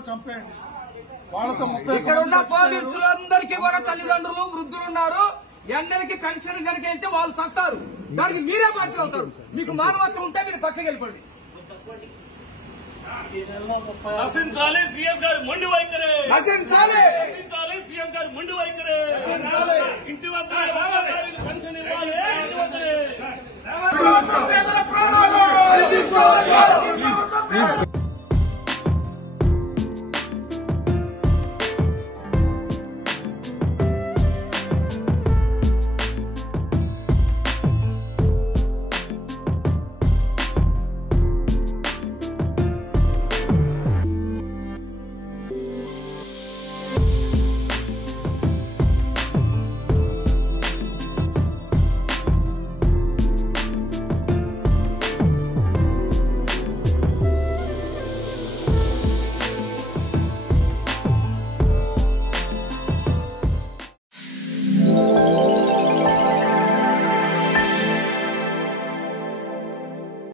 కూడా చంపేయండి. వాళ్ళతో ఇక్కడ ఉన్న పోలీసులందరికీ కూడా తల్లిదండ్రులు వృద్ధులు ఉన్నారు. ఎందరికి పెన్షన్ కనుక వెళ్తే వాళ్ళు సస్తారు. దానికి మీరే బాధ్యత అవుతారు. మీకు మానవత్వం ఉంటే మీరు పక్కకి వెళ్ళిపోండి. నశించాలి సీఎస్ గారు మొండి వైఖరే, నశించాలి సీఎస్ గారు మొండి వైఖరే. ఇంటి వద్ద పెన్షన్ ఇవ్వాలి, ఇంటి వద్దనే.